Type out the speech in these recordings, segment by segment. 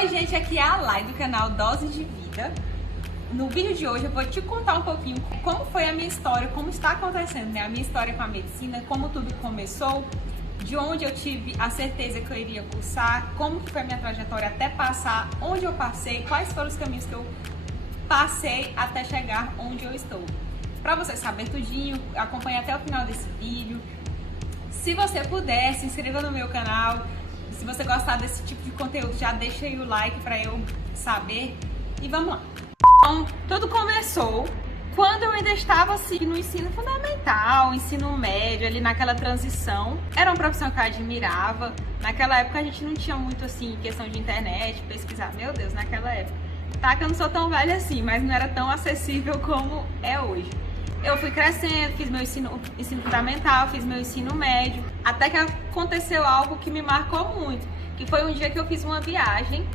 Oi gente, aqui é a Lai do canal Doses de Vida. No vídeo de hoje eu vou te contar um pouquinho como foi a minha história, como está acontecendo, né? A minha história com a medicina, como tudo começou, de onde eu tive a certeza que eu iria cursar, como que foi a minha trajetória até passar, onde eu passei, quais foram os caminhos que eu passei até chegar onde eu estou. Pra você saber tudinho, acompanhe até o final desse vídeo. Se você puder, se inscreva no meu canal. Se você gostar desse tipo de conteúdo, já deixa aí o like pra eu saber. E vamos lá. Então, tudo começou quando eu ainda estava assim no ensino fundamental, ensino médio, ali naquela transição. Era uma profissão que eu admirava. Naquela época a gente não tinha muito assim questão de internet, pesquisar. Meu Deus, naquela época. Tá que eu não sou tão velha assim, mas não era tão acessível como é hoje. Eu fui crescendo, fiz meu ensino fundamental, fiz meu ensino médio, até que aconteceu algo que me marcou muito, que foi um dia que eu fiz uma viagem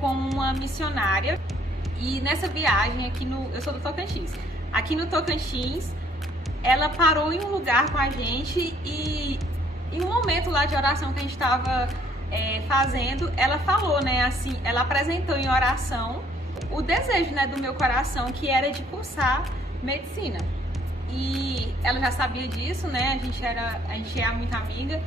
com uma missionária, e nessa viagem eu sou do Tocantins, aqui no Tocantins, ela parou em um lugar com a gente e em um momento lá de oração que a gente estava fazendo, ela falou, né, assim, ela apresentou em oração o desejo, né, do meu coração, que era de cursar medicina. E ela já sabia disso, né? A gente é muito amiga.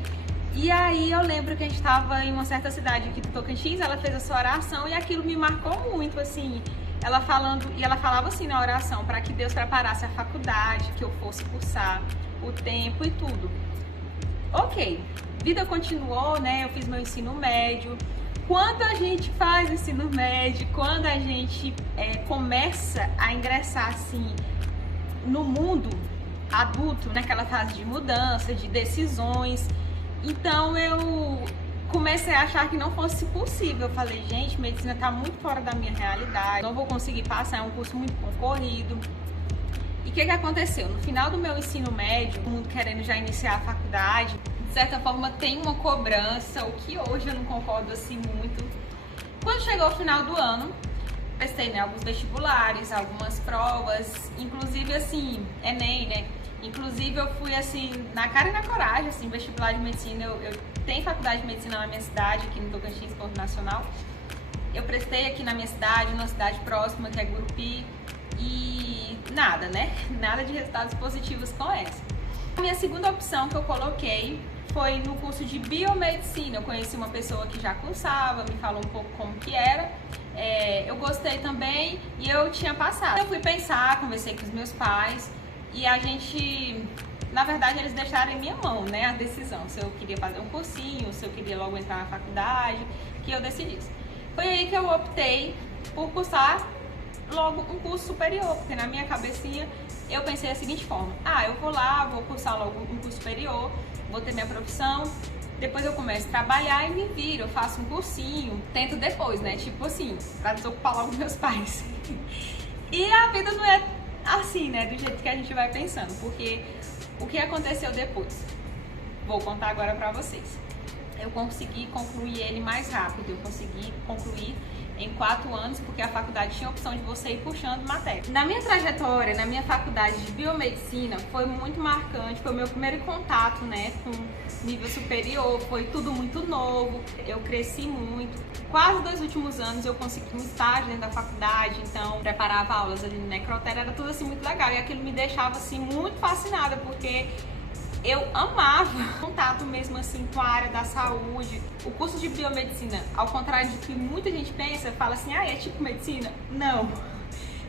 E aí eu lembro que a gente estava em uma certa cidade aqui do Tocantins, ela fez a sua oração e aquilo me marcou muito, assim. Ela falava assim na oração, para que Deus preparasse a faculdade, que eu fosse cursar, o tempo e tudo. Ok, vida continuou, né? Eu fiz meu ensino médio. Quando a gente faz ensino médio, quando a gente começa a ingressar assim no mundo adulto, naquela fase de mudança, de decisões, então eu comecei a achar que não fosse possível. Eu falei, gente, medicina tá muito fora da minha realidade, não vou conseguir passar, é um curso muito concorrido. E o que aconteceu? No final do meu ensino médio, todo mundo querendo já iniciar a faculdade, de certa forma tem uma cobrança, o que hoje eu não concordo assim muito. Quando chegou o final do ano, prestei, né, alguns vestibulares, algumas provas, inclusive assim, Enem, né? Inclusive eu fui assim, na cara e na coragem, assim, vestibular de medicina. Eu tenho faculdade de medicina na minha cidade, aqui no Tocantins, Porto Nacional. Eu prestei aqui na minha cidade, numa cidade próxima, que é Gurupi, e nada, né? Nada de resultados positivos com essa. A minha segunda opção que eu coloquei foi no curso de biomedicina. Eu conheci uma pessoa que já cursava, me falou um pouco como que era. Eu gostei também e eu tinha passado. Eu fui pensar, conversei com os meus pais e a gente, na verdade, eles deixaram em minha mão, né, a decisão, se eu queria fazer um cursinho, se eu queria logo entrar na faculdade, que eu decidisse. Foi aí que eu optei por cursar logo um curso superior, porque na minha cabecinha eu pensei da seguinte forma: eu vou lá, vou cursar logo um curso superior, vou ter minha profissão, depois eu começo a trabalhar e me viro, eu faço um cursinho, tento depois, né? Tipo assim, pra desocupar logo meus pais. E a vida não é assim, né? Do jeito que a gente vai pensando, porque o que aconteceu depois? Vou contar agora pra vocês. Eu consegui concluir ele mais rápido, eu consegui concluir em 4 anos, porque a faculdade tinha a opção de você ir puxando matéria. Na minha trajetória, na minha faculdade de biomedicina, foi muito marcante, foi o meu primeiro contato, né, com nível superior, foi tudo muito novo, eu cresci muito. Quase 2 últimos anos eu consegui um estágio dentro da faculdade, então preparava aulas ali no necrotério, era tudo assim muito legal, e aquilo me deixava assim muito fascinada, porque eu amava contato mesmo assim com a área da saúde. O curso de biomedicina, ao contrário do que muita gente pensa, fala assim, é tipo medicina? Não.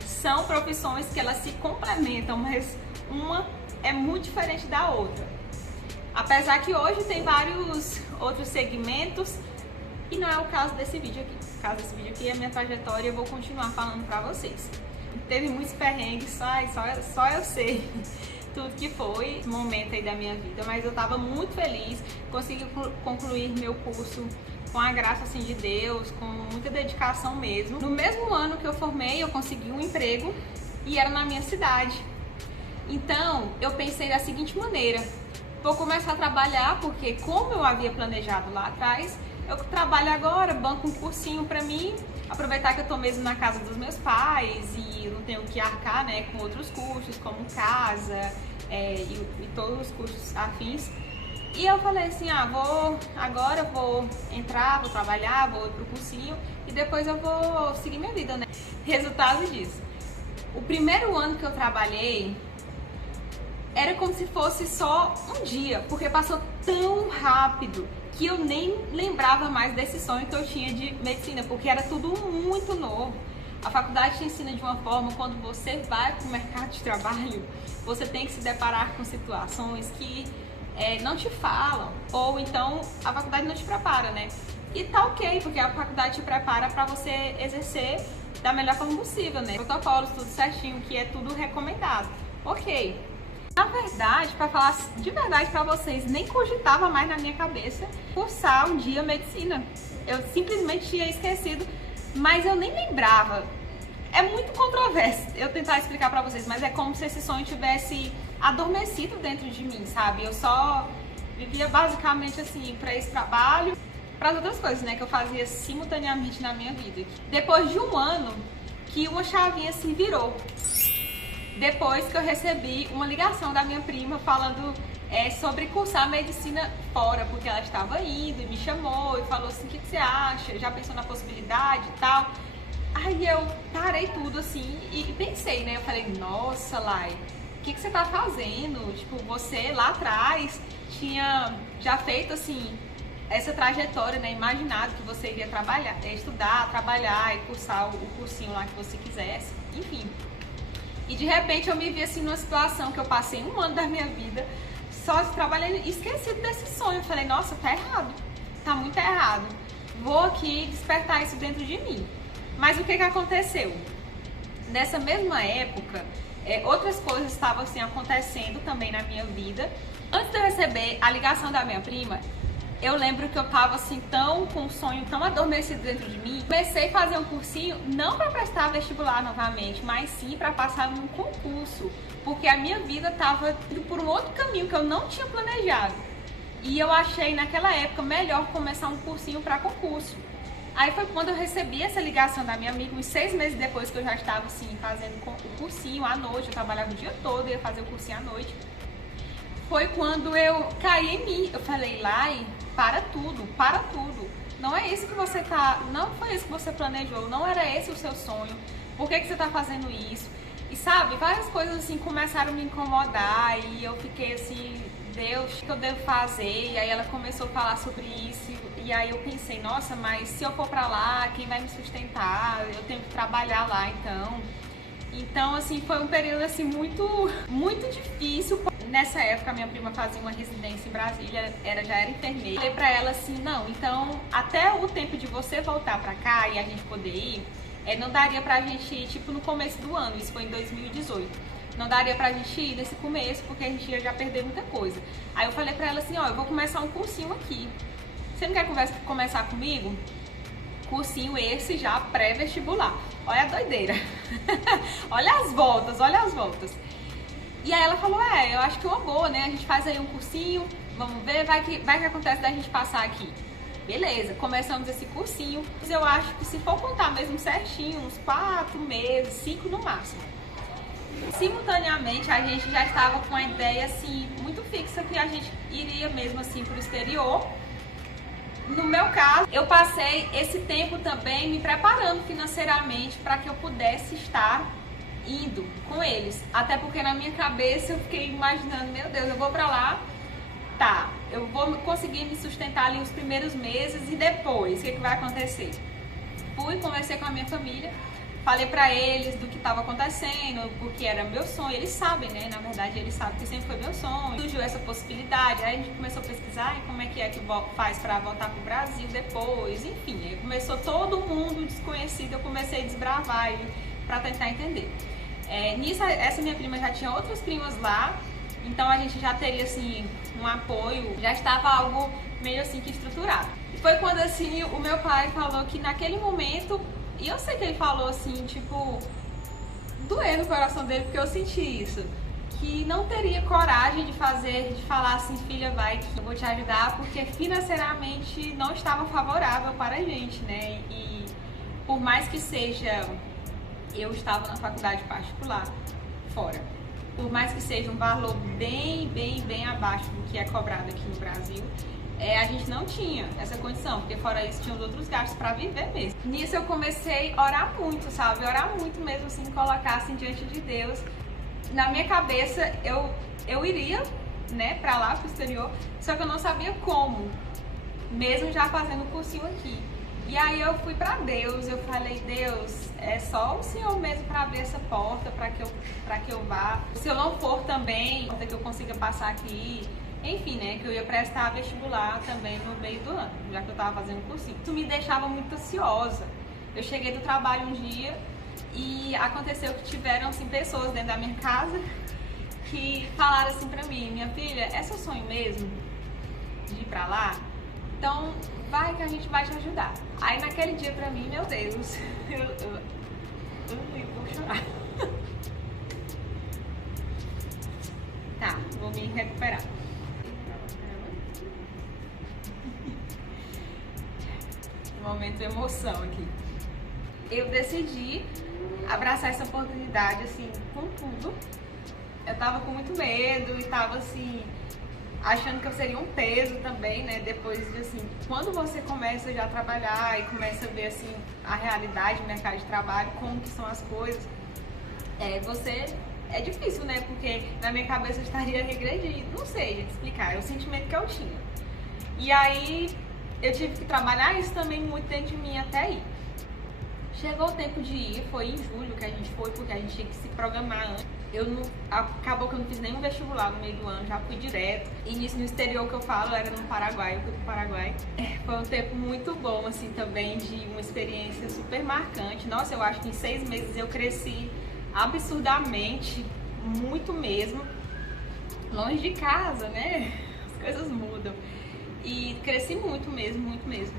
São profissões que elas se complementam, mas uma é muito diferente da outra. Apesar que hoje tem vários outros segmentos, e não é o caso desse vídeo aqui. O caso desse vídeo aqui é a minha trajetória e eu vou continuar falando pra vocês. Teve muitos perrengues, só eu sei tudo que foi esse momento aí da minha vida, mas eu tava muito feliz, consegui concluir meu curso com a graça assim de Deus, com muita dedicação mesmo. No mesmo ano que eu formei, eu consegui um emprego e era na minha cidade. Então, eu pensei da seguinte maneira: vou começar a trabalhar, porque como eu havia planejado lá atrás, eu trabalho agora, banco um cursinho pra mim, aproveitar que eu tô mesmo na casa dos meus pais e eu não tenho que arcar, né, com outros custos, como casa e todos os custos afins. E eu falei assim, agora eu vou entrar, vou trabalhar, vou ir pro cursinho e depois eu vou seguir minha vida, né? Resultado disso. O primeiro ano que eu trabalhei era como se fosse só um dia, porque passou tão rápido que eu nem lembrava mais desse sonho que eu tinha de medicina, porque era tudo muito novo. A faculdade te ensina de uma forma, quando você vai para o mercado de trabalho, você tem que se deparar com situações que não te falam, ou então a faculdade não te prepara, né? E tá ok, porque a faculdade te prepara para você exercer da melhor forma possível, né? Protocolos, tudo certinho, que é tudo recomendado. Ok. Na verdade, para falar de verdade para vocês, nem cogitava mais na minha cabeça cursar um dia medicina. Eu simplesmente tinha esquecido, mas eu nem lembrava. É muito controverso eu tentar explicar para vocês, mas é como se esse sonho tivesse adormecido dentro de mim, sabe? Eu só vivia basicamente assim para esse trabalho, para as outras coisas, né, que eu fazia simultaneamente na minha vida. Depois de um ano que uma chavinha se virou. Depois que eu recebi uma ligação da minha prima falando sobre cursar medicina fora, porque ela estava indo e me chamou e falou assim, o que você acha? Já pensou na possibilidade e tal? Aí eu parei tudo assim e pensei, né? Eu falei, nossa, Lai, o que você tá fazendo? Tipo, você lá atrás tinha já feito assim essa trajetória, né? Imaginado que você iria trabalhar, estudar, trabalhar e cursar o cursinho lá que você quisesse, enfim. E de repente eu me vi assim numa situação que eu passei um ano da minha vida só trabalhando e esqueci desse sonho. Eu falei, nossa, tá errado, tá muito errado. Vou aqui despertar isso dentro de mim. Mas o que aconteceu? Nessa mesma época, outras coisas estavam assim acontecendo também na minha vida. Antes de eu receber a ligação da minha prima, eu lembro que eu tava assim com um sonho tão adormecido dentro de mim. Comecei a fazer um cursinho não para prestar vestibular novamente, mas sim para passar num concurso, porque a minha vida tava indo por um outro caminho que eu não tinha planejado. E eu achei naquela época melhor começar um cursinho para concurso. Aí foi quando eu recebi essa ligação da minha amiga, uns 6 meses depois que eu já estava assim fazendo o cursinho à noite, eu trabalhava o dia todo, ia fazer o cursinho à noite. Foi quando eu caí em mim. Eu falei, Lai, para tudo, para tudo. Não é isso que você não foi isso que você planejou, não era esse o seu sonho. Por que você tá fazendo isso? E sabe, várias coisas assim começaram a me incomodar e eu fiquei assim, Deus, o que eu devo fazer? E aí ela começou a falar sobre isso e aí eu pensei, nossa, mas se eu for pra lá, quem vai me sustentar? Eu tenho que trabalhar lá, então. Então, assim, foi um período assim muito difícil. Nessa época, minha prima fazia uma residência em Brasília, já era enfermeira. Eu falei pra ela assim, não, então, até o tempo de você voltar pra cá e a gente poder ir, não daria pra gente ir, tipo, no começo do ano, isso foi em 2018. Não daria pra gente ir nesse começo, porque a gente ia já perder muita coisa. Aí eu falei pra ela assim, ó, eu vou começar um cursinho aqui. Você não quer começar comigo? Cursinho esse já pré-vestibular. Olha a doideira. Olha as voltas, olha as voltas. E aí ela falou, eu acho que é uma boa, né? A gente faz aí um cursinho, vamos ver, vai que acontece da gente passar aqui. Beleza, começamos esse cursinho. Eu acho que se for contar mesmo certinho, uns 4 meses, 5 no máximo. Simultaneamente, a gente já estava com a ideia, assim, muito fixa que a gente iria mesmo, assim, pro exterior. No meu caso, eu passei esse tempo também me preparando financeiramente para que eu pudesse estar indo com eles. Até porque na minha cabeça eu fiquei imaginando, meu Deus, eu vou pra lá, tá, eu vou conseguir me sustentar ali os primeiros meses e depois, o que vai acontecer? Fui, conversei com a minha família, falei pra eles do que estava acontecendo, porque era meu sonho, eles sabem, né? Na verdade, eles sabem que sempre foi meu sonho. Surgiu essa possibilidade, aí a gente começou a pesquisar e como é que faz pra voltar pro Brasil depois, enfim, aí começou todo mundo desconhecido, eu comecei a desbravar aí pra tentar entender. Nisso, essa minha prima já tinha outras primas lá, então a gente já teria, assim, um apoio, já estava algo meio assim que estruturado. E foi quando, assim, o meu pai falou que naquele momento, e eu sei que ele falou assim, tipo, doer no coração dele, porque eu senti isso, que não teria coragem de falar assim, filha, vai que eu vou te ajudar, porque financeiramente não estava favorável para a gente, né? E por mais que seja, eu estava na faculdade particular, fora. por mais que seja um valor bem abaixo do que é cobrado aqui no Brasil, a gente não tinha essa condição, porque fora isso tinha os outros gastos para viver mesmo. Nisso eu comecei a orar muito, sabe? Orar muito mesmo, assim, colocar assim diante de Deus. Na minha cabeça eu iria, né, para lá, pro exterior, só que eu não sabia como, mesmo já fazendo o cursinho aqui. E aí eu fui pra Deus, eu falei, Deus, é só o Senhor mesmo para abrir essa porta para que eu vá. Se eu não for também, que eu consiga passar aqui. Enfim, né, que eu ia prestar vestibular também no meio do ano, já que eu tava fazendo cursinho. Isso me deixava muito ansiosa. Eu cheguei do trabalho um dia e aconteceu que tiveram, assim, pessoas dentro da minha casa que falaram assim pra mim, minha filha, é seu sonho mesmo de ir pra lá? Então, vai que a gente vai te ajudar. Aí naquele dia pra mim, meu Deus, eu vou chorar. Tá, vou me recuperar. Momento de emoção aqui. Eu decidi abraçar essa oportunidade, assim, com tudo. Eu tava com muito medo e tava, assim, achando que eu seria um peso também, né? Depois de, assim, quando você começa já a trabalhar e começa a ver, assim, a realidade do mercado de trabalho, como que são as coisas, é difícil, né? Porque na minha cabeça eu estaria regredindo. Não sei, gente, explicar. É o sentimento que eu tinha. E aí eu tive que trabalhar isso também muito dentro de mim até ir. Chegou o tempo de ir, foi em julho que a gente foi, porque a gente tinha que se programar antes. Acabou que eu não fiz nenhum vestibular no meio do ano, já fui direto. E nisso, no exterior que eu falo, era no Paraguai, eu fui pro Paraguai. Foi um tempo muito bom, assim, também, de uma experiência super marcante. Nossa, eu acho que em 6 meses eu cresci absurdamente, muito mesmo. Longe de casa, né? As coisas mudam. E cresci muito mesmo, muito mesmo.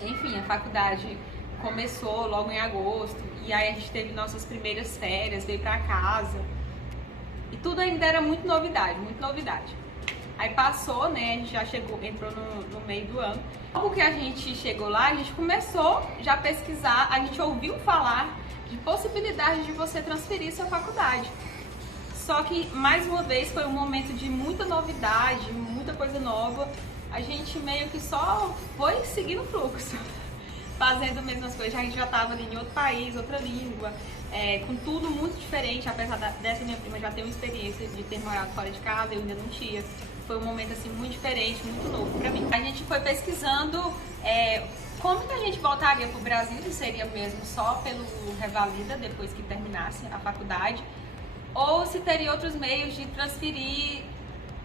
Enfim, a faculdade começou logo em agosto, e aí a gente teve nossas primeiras férias, veio pra casa, e tudo ainda era muito novidade, muito novidade. Aí passou, né, a gente já entrou no meio do ano. Logo que a gente chegou lá, a gente começou já a pesquisar, a gente ouviu falar de possibilidade de você transferir sua faculdade. Só que, mais uma vez, foi um momento de muita novidade, muita coisa nova. A gente meio que só foi seguindo o fluxo, fazendo as mesmas coisas. A gente já estava ali em outro país, outra língua, com tudo muito diferente, apesar dessa minha prima já ter uma experiência de ter morado fora de casa, eu ainda não tinha. Foi um momento assim muito diferente, muito novo pra mim. A gente foi pesquisando como que a gente voltaria pro Brasil, se seria mesmo só pelo Revalida, depois que terminasse a faculdade, ou se teria outros meios de transferir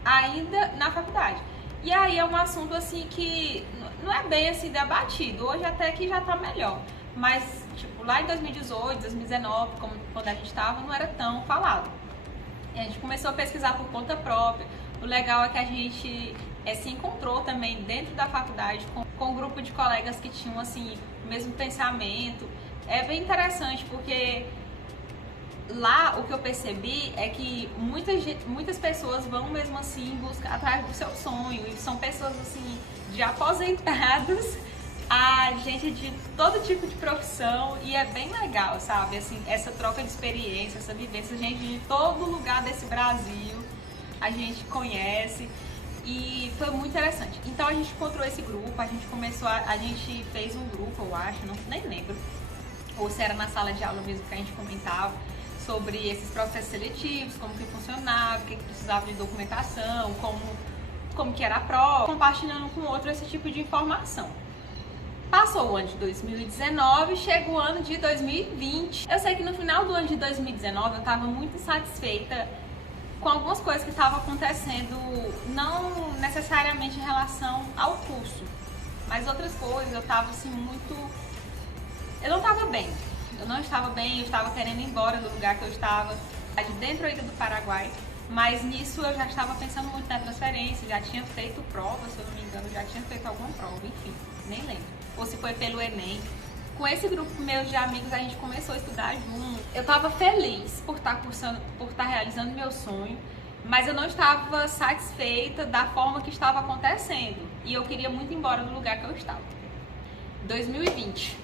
ainda na faculdade. E aí é um assunto assim que não é bem assim debatido, hoje até que já tá melhor, mas tipo, lá em 2018, 2019, quando a gente estava, não era tão falado. E a gente começou a pesquisar por conta própria. O legal é que a gente se encontrou também dentro da faculdade com um grupo de colegas que tinham assim o mesmo pensamento. É bem interessante porque lá o que eu percebi é que muitas pessoas vão mesmo assim buscar atrás do seu sonho, e são pessoas assim de aposentados a gente de todo tipo de profissão, e é bem legal, sabe, assim, essa troca de experiência, essa vivência, gente de todo lugar desse Brasil a gente conhece, e foi muito interessante. Então a gente encontrou esse grupo, a gente fez um grupo, eu acho, nem lembro, ou se era na sala de aula mesmo que a gente comentava sobre esses processos seletivos, como que funcionava, o que precisava de documentação, como que era a prova, compartilhando com outro esse tipo de informação. Passou o ano de 2019, chega o ano de 2020. Eu sei que no final do ano de 2019 eu estava muito insatisfeita com algumas coisas que estavam acontecendo, não necessariamente em relação ao curso, mas outras coisas. Eu estava assim eu não estava bem. Eu não estava bem, eu estava querendo ir embora do lugar que eu estava, dentro ainda do Paraguai, mas nisso eu já estava pensando muito na transferência, já tinha feito prova, se eu não me engano, já tinha feito alguma prova, enfim, nem lembro. Ou se foi pelo Enem. Com esse grupo meu de amigos, a gente começou a estudar junto. Eu estava feliz por estar realizando meu sonho, mas eu não estava satisfeita da forma que estava acontecendo, e eu queria muito ir embora do lugar que eu estava. 2020.